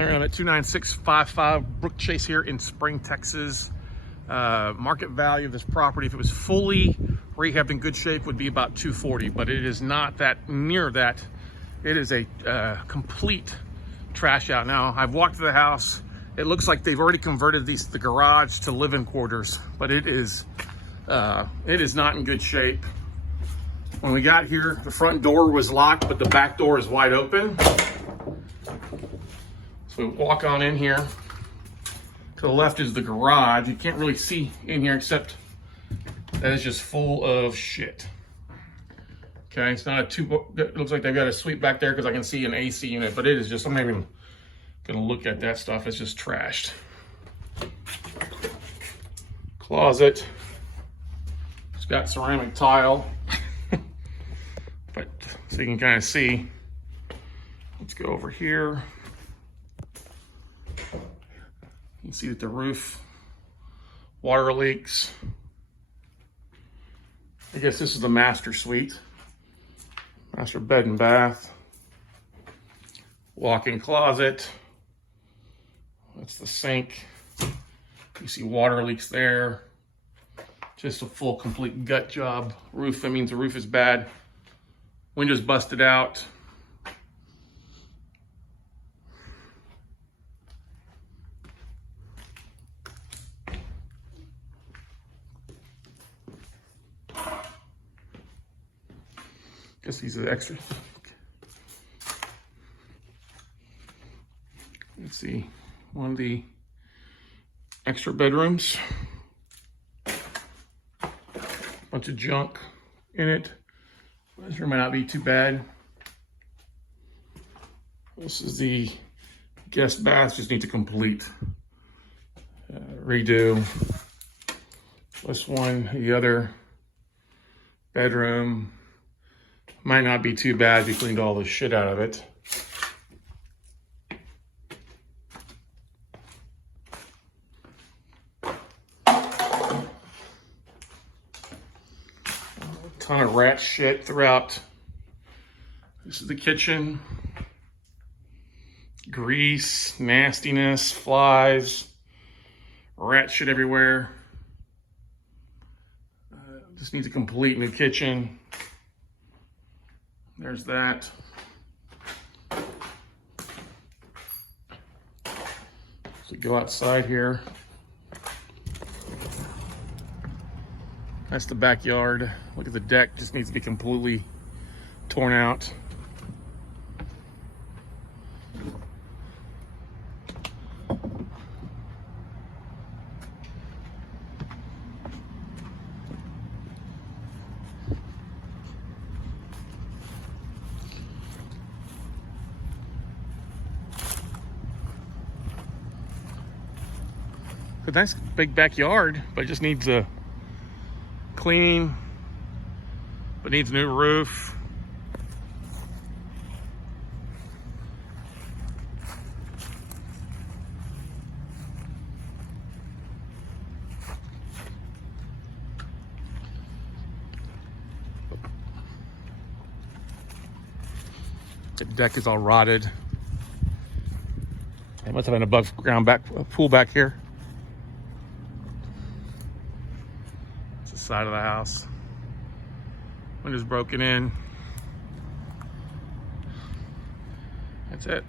All right, I'm at 29655 Brookchase here in Spring, Texas. Market value of this property, if it was fully rehabbed in good shape, would be about 240, but it is not that near that. It is a complete trash out. Now, I've walked to the house. It looks like they've already converted the garage to living quarters, but it is not in good shape. When we got here, the front door was locked, but the back door is wide open. So we walk on in here. To the left is the garage. You can't really see in here except that is just full of shit. Okay, it's not it looks like they've got a suite back there because I can see an AC unit, but it is just, I'm not even gonna look at that stuff. It's just trashed. Closet. It's got ceramic tile. But so you can kind of see. Let's go over here. You can see that the roof, water leaks. I guess this is the master suite. Master bed and bath. Walk-in closet. That's the sink. You see water leaks there. Just a full, complete gut job. Roof, that means the roof is bad. Windows busted out. Guess these are the extra. Let's see, one of the extra bedrooms. Bunch of junk in it. This room might not be too bad. This is the guest bath, just need to complete. Redo. This one, the other bedroom. Might not be too bad if you cleaned all the shit out of it. Ton of rat shit throughout. This is the kitchen. Grease, nastiness, flies, rat shit everywhere. Just needs a complete new kitchen. There's that. So go outside here. That's the backyard. Look at the deck, just needs to be completely torn out. A nice big backyard, but it just needs a cleaning, but needs a new roof. The deck is all rotted. They must have an above ground pool back here. Side of the house. Windows broken in. That's it.